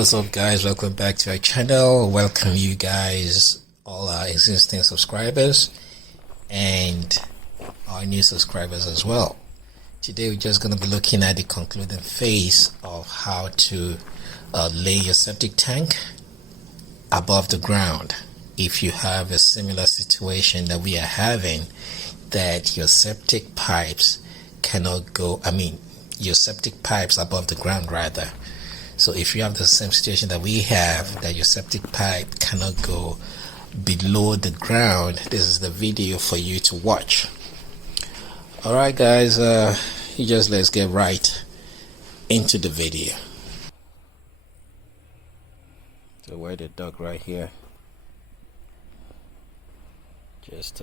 What's up, guys? Welcome back to our channel. Welcome you guys, all our existing subscribers and our new subscribers as well. Today we're just going to be looking at the concluding phase of how to lay your septic tank above the ground. If you have a similar situation that we are having, that your septic pipes cannot go, your septic pipes above the ground rather. So if you have the same situation that we have, that your septic pipe cannot go below the ground, this is the video for you to watch. Alright guys, let's get right into the video. So where the dog right here, just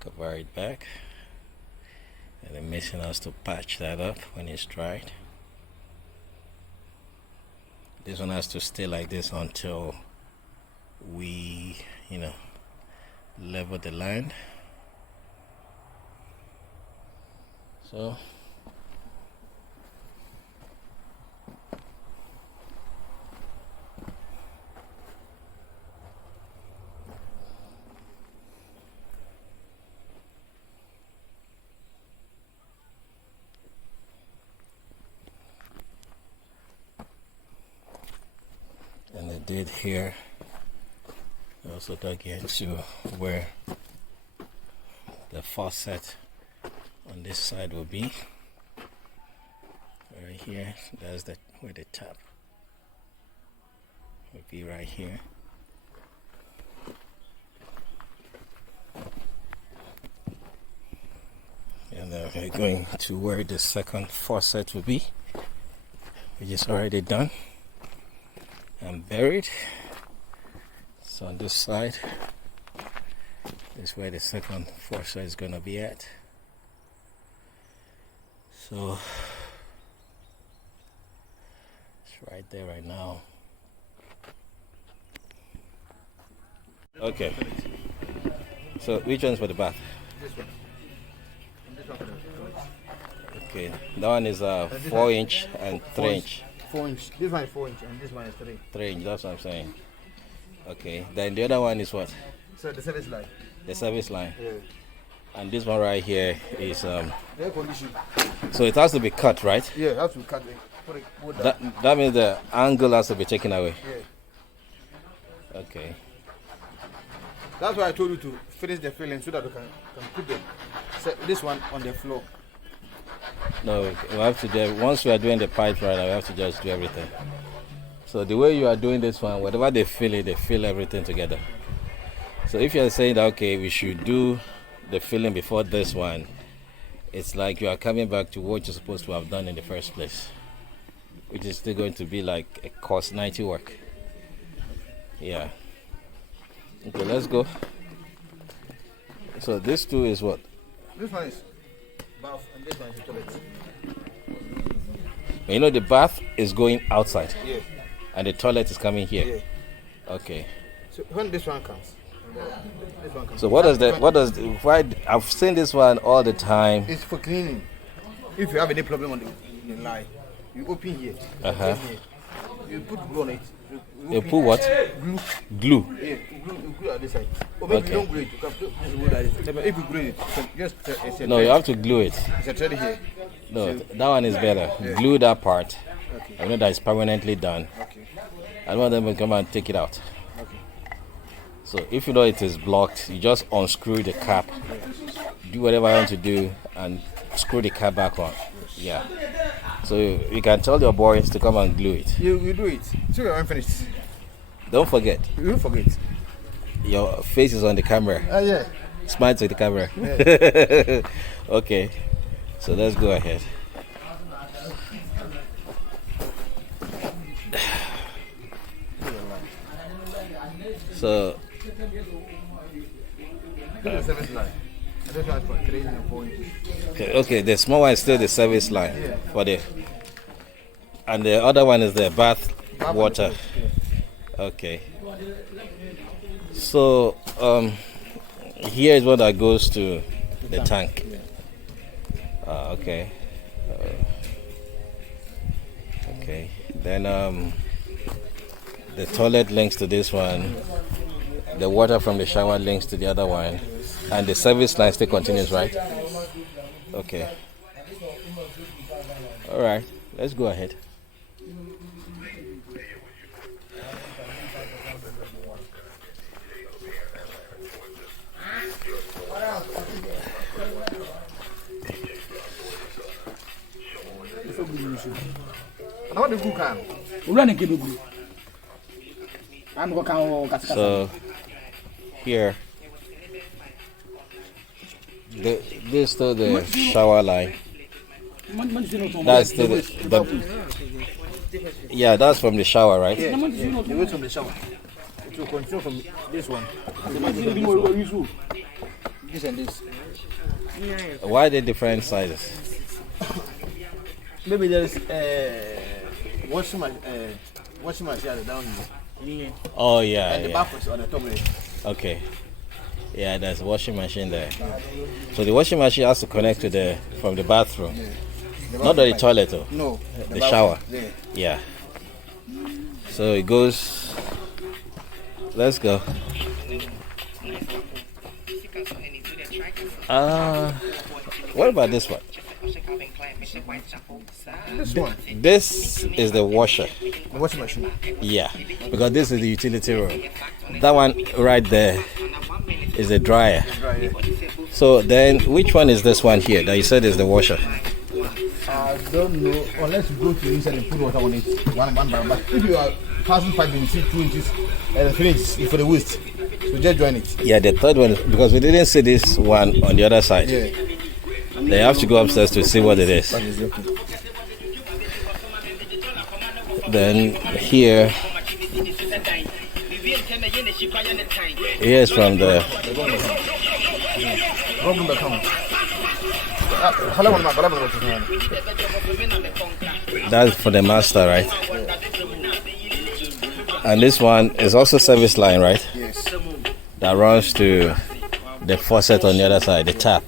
cover it back, and then mission us to patch that up when it's dried. This one has to stay like this until we, level the land. So and I did here. I also dug into where the faucet on this side will be. Right here, that's where the tap will be, right here. And we're going to where the second faucet will be, which is already done and buried. So on this side is where the second faucet is going to be at. So it's right there right now. Okay, so which one's for the bath? This one. And this one for the toilet. Okay, that one is 4 inch and 3 inch. 4 inch. This one is 4 inch and this one is 3. 3 inch, that's what I'm saying. Okay, then the other one is what? So the service line. The service line. Yeah. And this one right here is Air condition. so it has to be cut, right? Yeah, you have to cut it. Put it That means the angle has to be taken away. Yeah. Okay. That's why I told you to finish the filling so that you can put this one on the floor. No, we have to do, once we are doing the pipe right now, we have to just do everything. So the way you are doing this one, whatever they fill it, they fill everything together. So if you are saying that, okay, we should do the filling before this one, it's like you are coming back to what you're supposed to have done in the first place, which is still going to be like a cost 90 work. Yeah. Okay, let's go. So this two is what? This one is bath and this one is the toilet. You know the bath is going outside. Yeah. And the toilet is coming here. Yeah. Okay. So when this one comes, this one comes. So why I've seen this one all the time. It's for cleaning. If you have any problem on the line, you open here. Here. You put glue on it. You put what? Glue. Glue. Yeah, glue at this side. Or maybe Okay. you don't glue it. You can put this wood at it. But if you glue it, it's a No, you have to glue it. It's a thread here. No, that one is better. Glue that part. Okay. I know that is permanently done. Okay. I don't want them to come and take it out. Okay. So if you know it is blocked, you just unscrew the cap, do whatever you want to do, and screw the cap back on. Yeah. So you can tell your boys to come and glue it. You do it. So you're finished. Don't forget, You don't forget. your face is on the camera. Yeah. Smile to the camera. Yeah. Okay. So let's go ahead. So This is the service line. And this one is for 3 and 4 inches. okay, the small one is still the service line for the, and the other one is the bath water. Okay. So here is what that goes to the tank. Okay. Okay. Then the toilet links to this one. The water from the shower links to the other one. And the service line still continues, right? Okay. All right. Let's go ahead. So here, this is still the shower line. That's yeah, that's from the shower, right? Yeah, the way from the shower. It will continue from this one. This and this. Why are they different sizes? Maybe there is washing machine down here. Oh yeah, And the yeah. bath is on the top of it. Okay. Yeah, there's a washing machine there. So the washing machine has to connect to the from the bathroom. The Not the toilet though. No. The shower. There. Yeah. So it goes. Let's go. What about this one? This one. This is the washer. The washing machine. Yeah, because this is the utility room. That one right there is the dryer. Right, yeah. So then, which one is this one here that you said is the washer? I don't know. Unless you go to inside and put water on it, one by one. But if you are passing pipe, you see 2 inches and 3 inches for the waste. So just join it. Yeah, the third one, because we didn't see this one on the other side. Yeah. They have to go upstairs to see what it is. That is okay. Then here is from the that's for the master, right? And this one is also service line, right? Yes. That runs to the faucet on the other side, the tap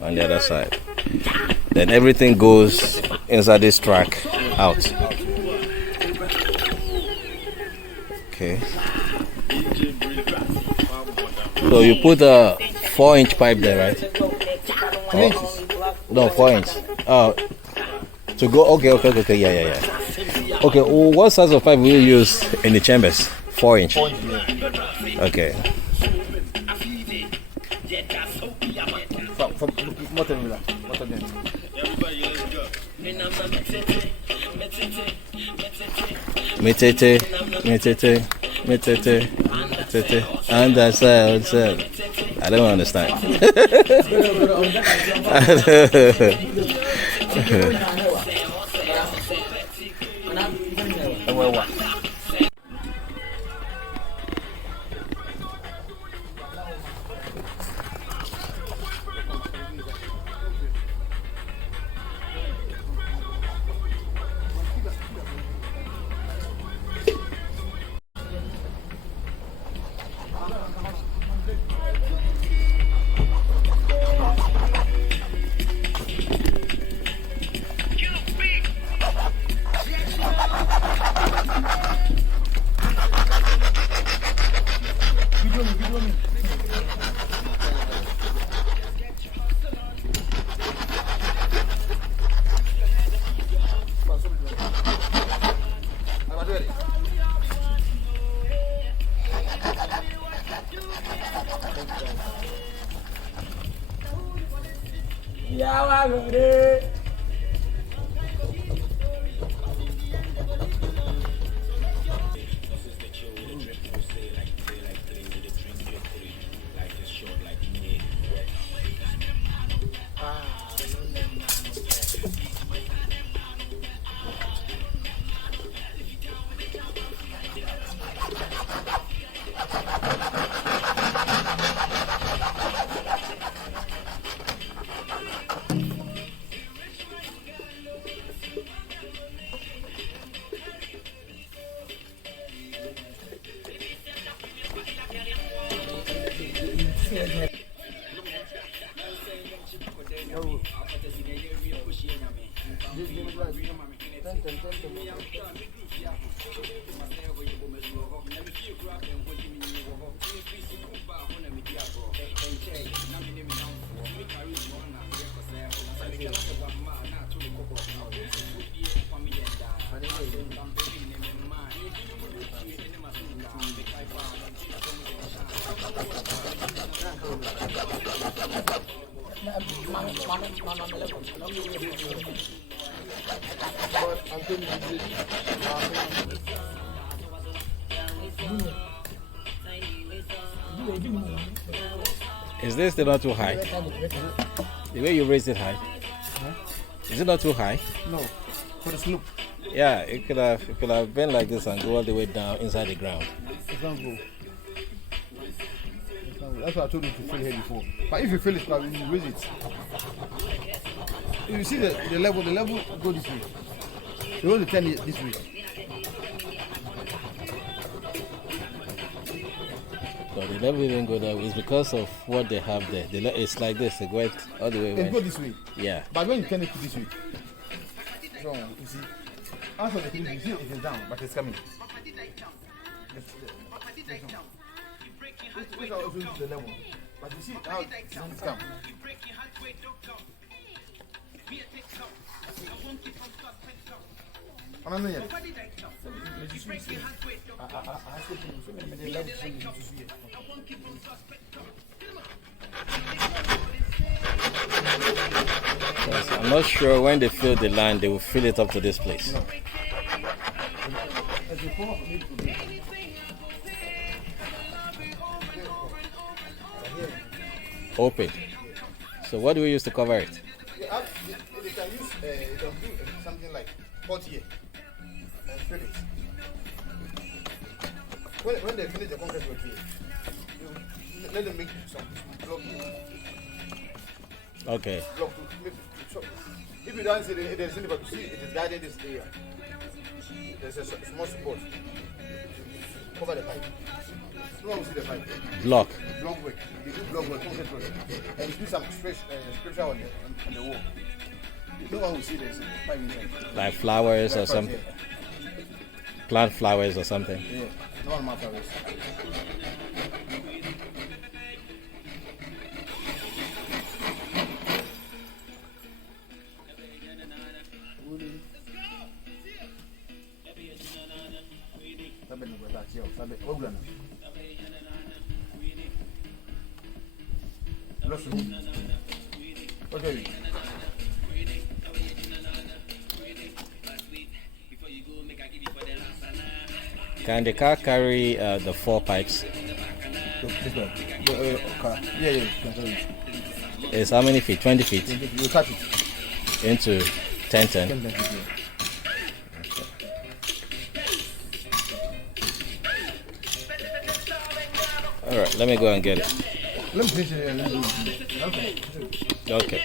on the other side. Then everything goes inside this track out. Okay. So you put a 4-inch pipe there, right? No, 4 inch. To go. Okay. Yeah. Okay. What size of pipe will you use in the chambers? 4 inch. Okay. Metete. And that's I don't understand. Is this still not too high? The way you raised it high? Is it not too high? No, for the slope. Yeah, it could have been like this and go all the way down inside the ground. It can't go. That's why I told you to fill here before. But if you fill it, you raise it. If you see the level go this way. You want to turn it this way. So the level even go that way. It's because of what they have there. It's like this. It went all the way. It go this way. Yeah. But when you turn it to this way, so you see, after the thing, you see it is down, but it's coming. This is also the level. But you see how it's come. I'm not sure when they fill the line, they will fill it up to this place. No. Open. So what do we use to cover it? They can use something like 40 here and fill it. When they finish the concrete work here, let them make some block here. Okay. Block to make so if you don't see there's anything but you see it is guided this area. There's a small support to cover the pipe. No one will see the pipe. Block. Block work. They do block work, concrete work. And you do some scripture on the wall. No one will see there's a pipe inside. Like flowers or something. Plant flowers or something. Yeah, no one flowers. Okay. Can the car carry the 4 pipes? This one. Car. Yeah. It's how many feet? 20 feet? You cut it. Into 10. 10 feet, yeah. Alright, let me go and get it. Let me finish it. Okay.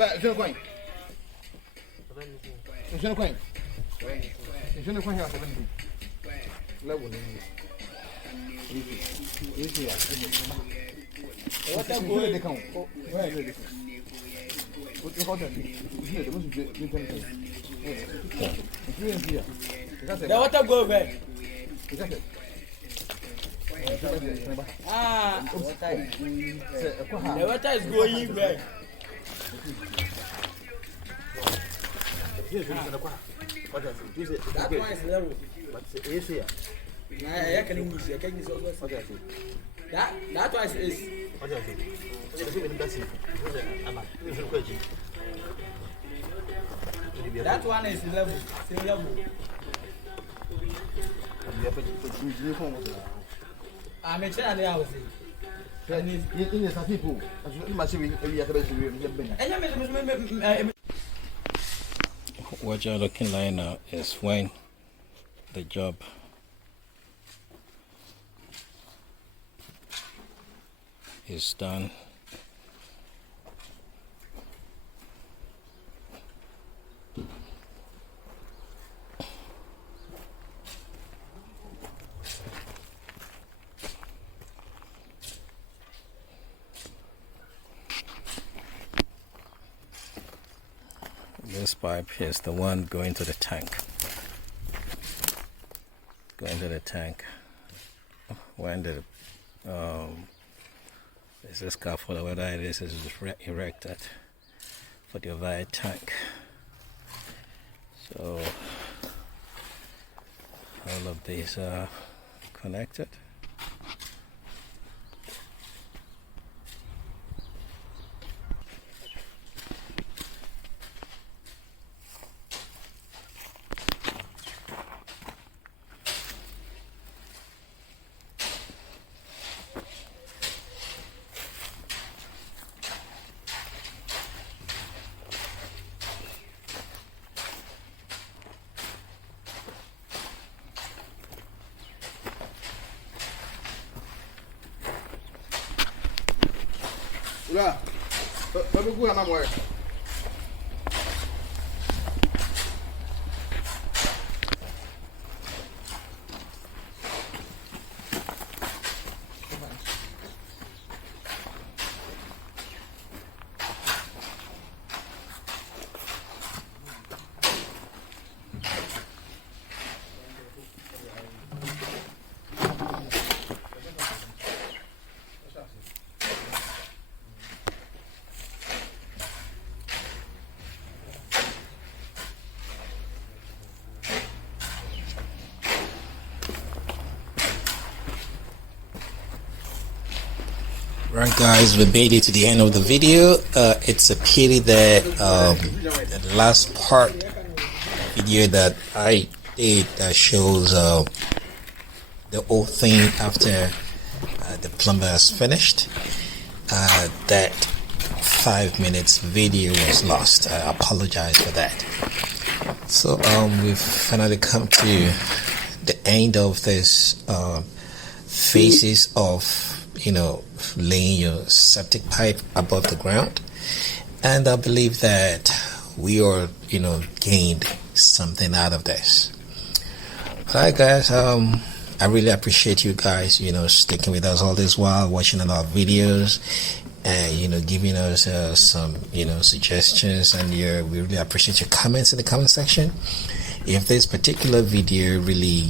It's not going. It's not going. It's not going here. 70. Level. What a good account. Where is it? What you call them? What a go back. Ah, the water is going back. That one is level. But it's here. I can English. I can use that one is. That one is level. Same level. I'm a child. I was what you're looking like now is when the job is done. This pipe is the one going to the tank. Going to the tank. When the there's a scaffold or whether it is erected for the overhead tank. So all of these are connected. Là, pas beaucoup à ma moelle. Right guys, we made it to the end of the video. It's a pity that the last part video that I did that shows the whole thing after the plumber has finished, that 5 minutes video was lost. I apologize for that. So we've finally come to the end of this phases of laying your septic pipe above the ground, and I believe that we are gained something out of this. Alright guys, I really appreciate you guys sticking with us all this while, watching our videos and giving us some suggestions, and we really appreciate your comments in the comment section. If this particular video really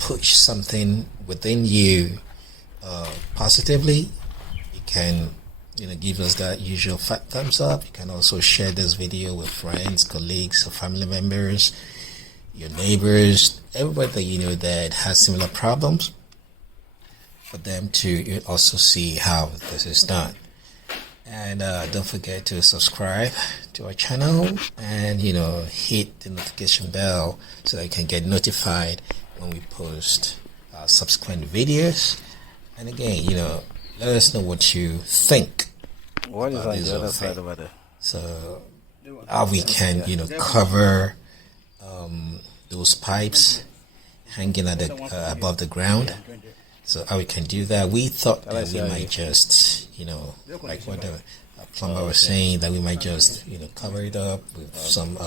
push something within you positively, you can give us that usual fat thumbs up. You can also share this video with friends, colleagues, or family members, your neighbors, everybody that that has similar problems, for them to also see how this is done. And don't forget to subscribe to our channel and hit the notification bell so that you can get notified when we post subsequent videos. And again, let us know what you think. What is on the other side over there? So how we can cover those pipes hanging at the above the ground. So how we can do that? We thought that we might just like what the plumber was saying that we might just cover it up with some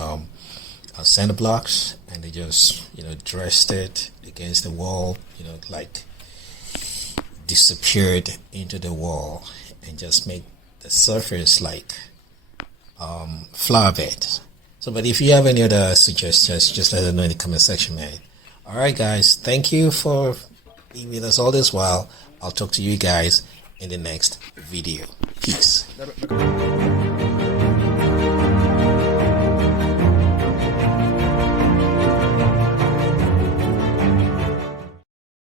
cinder blocks, and they just dressed it against the wall, like disappeared into the wall, and just make the surface like flower bed. So, but if you have any other suggestions, just let us know in the comment section, man. All right, guys, thank you for being with us all this while. I'll talk to you guys in the next video. Peace.